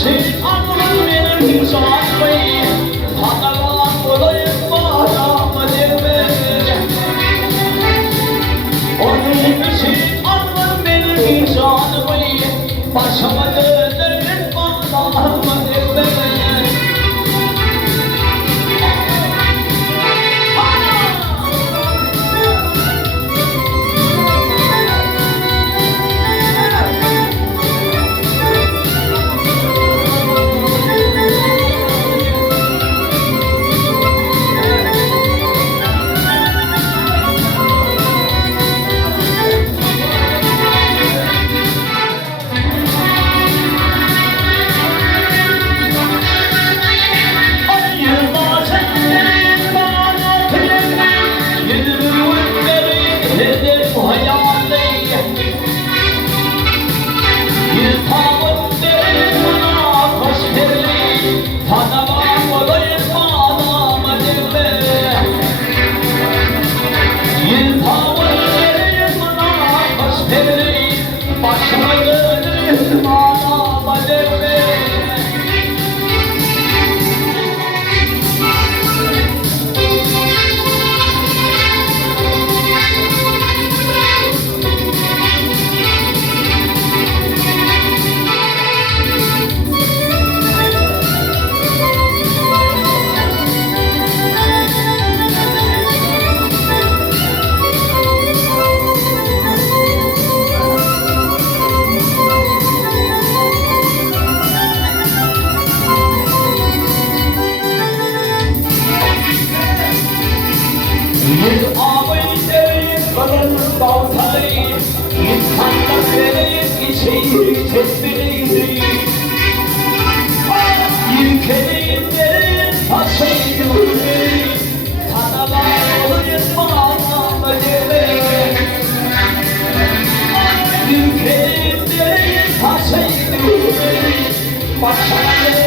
için aklım benim canmayı Padavan olayım bağlama deme Onun için aklım benim canmayı Başıma dönerim bağlama deme Bir ağabey derin kalın baltayı İnsanlar senin içeyi kesmeliydi Bir keleyim derin taşıydı Sana bağlıyım bağlama deme Bir keleyim derin taşıydı Başına